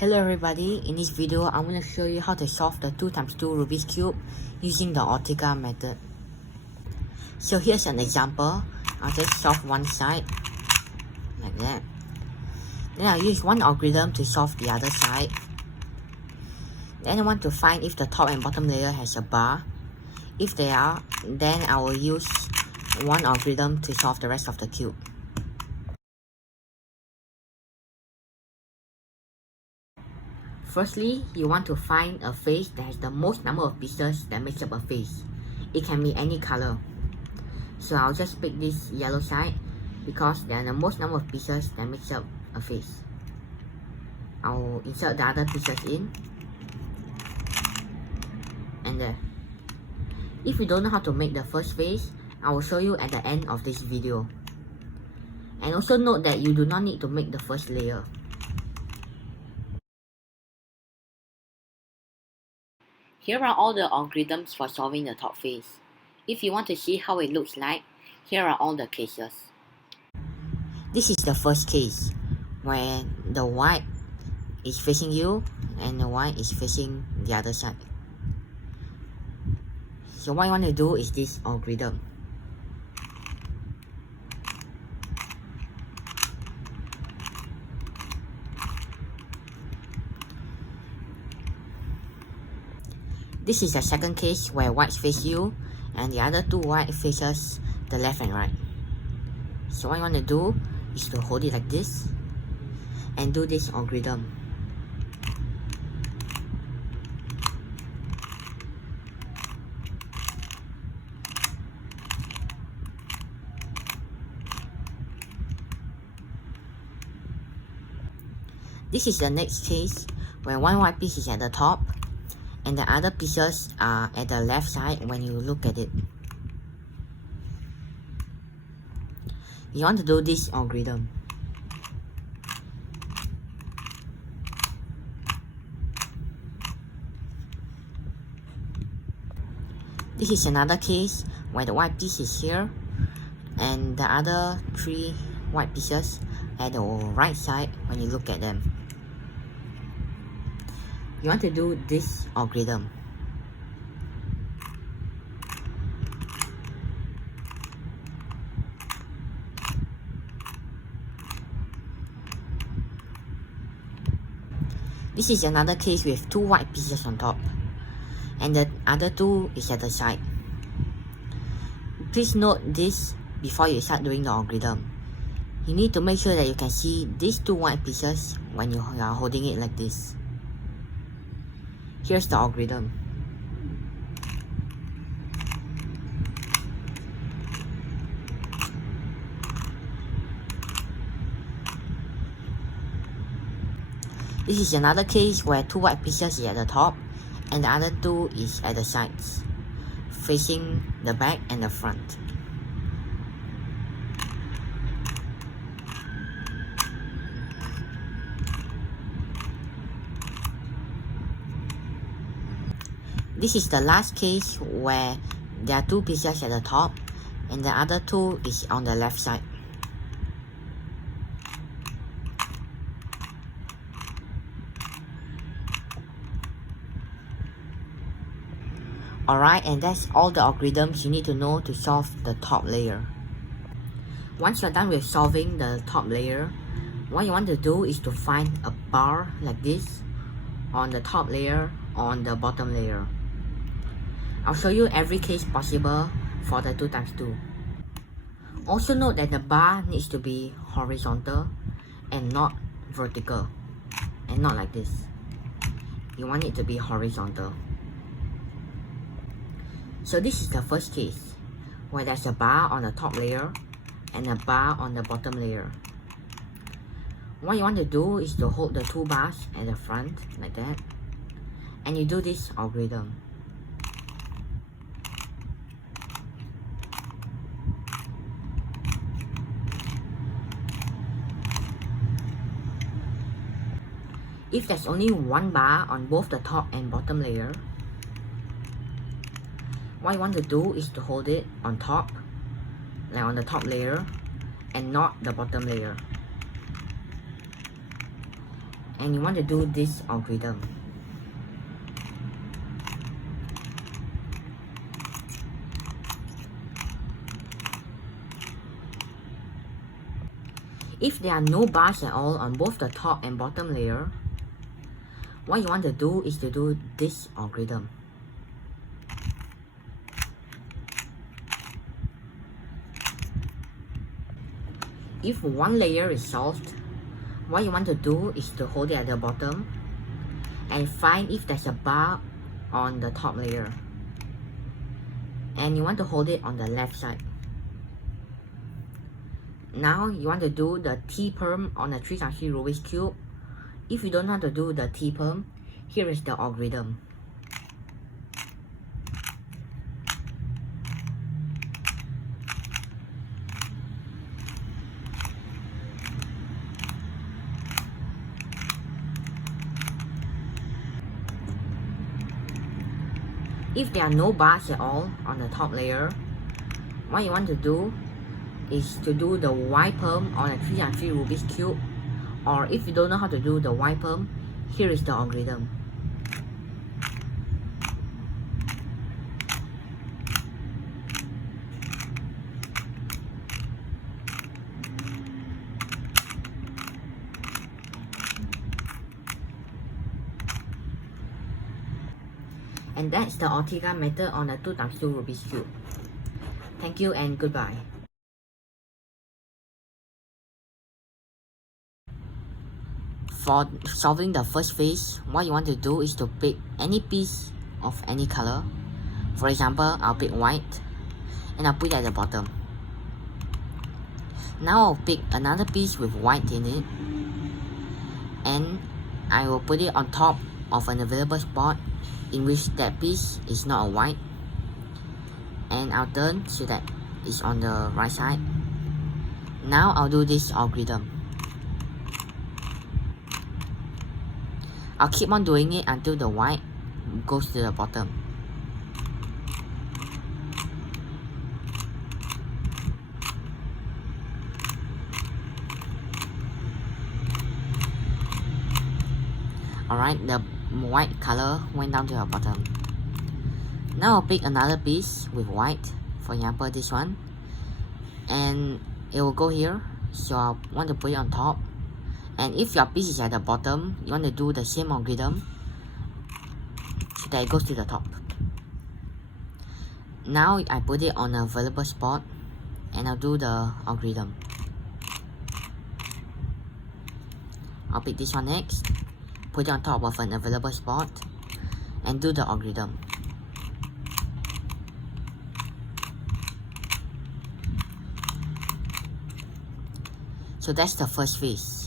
Hello everybody, in this video I'm going to show you how to solve the 2x2 Rubik's Cube using the Ortega method. So here's an example. I'll just solve one side like that. Then I'll use one algorithm to solve the other side. Then I want to find if the top and bottom layer has a bar. If they are, then I will use one algorithm to solve the rest of the cube. Firstly, you want to find a face that has the most number of pieces that makes up a face. It can be any color. So I'll just pick this yellow side because there are the most number of pieces that makes up a face. I'll insert the other pieces in. And there. If you don't know how to make the first face, I will show you at the end of this video. And also note that you do not need to make the first layer. Here are all the algorithms for solving the top face. If you want to see how it looks like, here are all the cases. This is the first case, where the white is facing you and the white is facing the other side. So what you want to do is this algorithm. This is the second case where whites face you and the other two white faces the left and right. So what you want to do is to hold it like this and do this algorithm. This is the next case where one white piece is at the top and the other pieces are at the left side when you look at it. You want to do this algorithm. This is another case where the white piece is here and the other three white pieces at the right side when you look at them. You want to do this algorithm. This is another case with two white pieces on top and the other two is at the side. Please note this before you start doing the algorithm. You need to make sure that you can see these two white pieces when you are holding it like this. Here's the algorithm. This is another case where two white pieces is at the top and the other two is at the sides, facing the back and the front. This is the last case where there are two pieces at the top and the other two is on the left side. Alright, and that's all the algorithms you need to know to solve the top layer. Once you're done with solving the top layer, what you want to do is to find a bar like this on the top layer or on the bottom layer. I'll show you every case possible for the 2x2. Also note that the bar needs to be horizontal and not vertical, and not like this. You want it to be horizontal. So this is the first case where there's a bar on the top layer and a bar on the bottom layer. What you want to do is to hold the two bars at the front like that and you do this algorithm. If there's only one bar on both the top and bottom layer, what you want to do is to hold it on top, like on the top layer, and not the bottom layer. and you want to do this algorithm. If there are no bars at all on both the top and bottom layer, what you want to do is to do this algorithm. If one layer is solved, what you want to do is to hold it at the bottom and find if there's a bar on the top layer. And you want to hold it on the left side. Now you want to do the T-perm on a 3x3 Rubik's Cube. If you don't know how to do the T-perm, here is the algorithm. If there are no bars at all on the top layer, what you want to do is to do the Y-perm on a 3x3 Rubik's Cube. Or if you don't know how to do the Y-perm, here is the algorithm. And that's the Ortega method on a 2x2 Rubik's Cube. Thank you and goodbye. For solving the first phase, what you want to do is to pick any piece of any color. For example, I'll pick white and I'll put it at the bottom. Now I'll pick another piece with white in it and I will put it on top of an available spot in which that piece is not a white, and I'll turn so that it's on the right side. Now I'll do this algorithm. I'll keep on doing it until the white goes to the bottom. Alright, the white color went down to the bottom. Now I'll pick another piece with white, for example this one, and it will go here, so I want to put it on top. And if your piece is at the bottom, you want to do the same algorithm so that it goes to the top. Now I put it on a available spot and I'll do the algorithm. I'll pick this one next, put it on top of an available spot and do the algorithm. So that's the first phase.